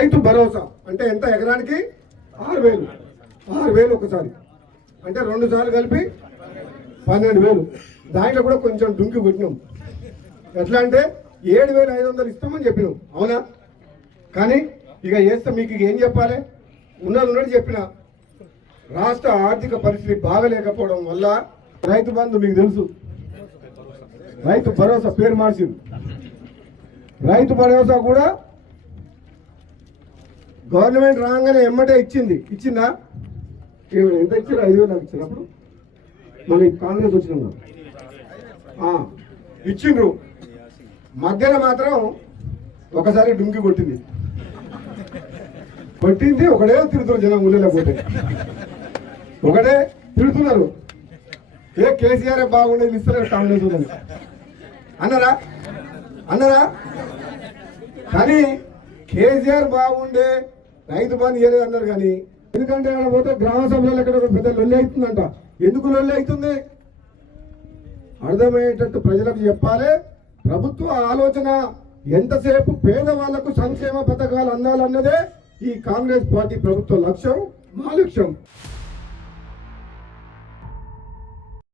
రైతు భరోసా అంటే ఎంత ఎకరానికి 6,000 ఒకసారి అంటే 2 సార్లు కలిపి 12,000. దాంట్లో కూడా కొంచెం డుంకి కొట్టినాం. ఎట్లా అంటే 7,500 ఇస్తామని చెప్పినాం, అవునా? కానీ ఇక చేస్తే మీకు ఏం చెప్పాలి, ఉన్నట్టు చెప్పిన రాష్ట్ర ఆర్థిక పరిస్థితి బాగలేకపోవడం వల్ల రైతు బంధు మీకు తెలుసు, రైతు భరోసా పేరు మార్చింది. రైతు భరోసా కూడా గవర్నమెంట్ రాగానే ఎమ్మటే ఇచ్చిందా? ఎంత ఇచ్చారు? 5,000 నాకు ఇచ్చినప్పుడు మన కాంగ్రెస్ వచ్చిన ఇచ్చిండ్రు. మధ్యలో మాత్రం ఒకసారి డుంకి కొట్టింది. ఒకటే తిరుగుతున్నారు జనం, ఊళ్ళో పోతే ఒకటే తిరుగుతున్నారు. కేసీఆర్ బాగుండేది ఇస్తారు కాంగ్రెస్ అన్నారా? కానీ కేసీఆర్ బాగుండే రైతు బంధు ఇవ్వలేదు అన్నారు. కానీ ఎందుకంటే అక్కడ పోతే గ్రామ సభలో ఎక్కడ పెద్ద లొల్లి అవుతుందంట. ఎందుకు లొల్లి అవుతుంది అర్థమయ్యేటట్టు ప్రజలకు చెప్పాలి. ప్రభుత్వ ఆలోచన ఎంతసేపు పేదవాళ్లకు సంక్షేమ పథకాలు అందాలన్నదే ఈ కాంగ్రెస్ పార్టీ ప్రభుత్వ లక్ష్యం, మా లక్ష్యం.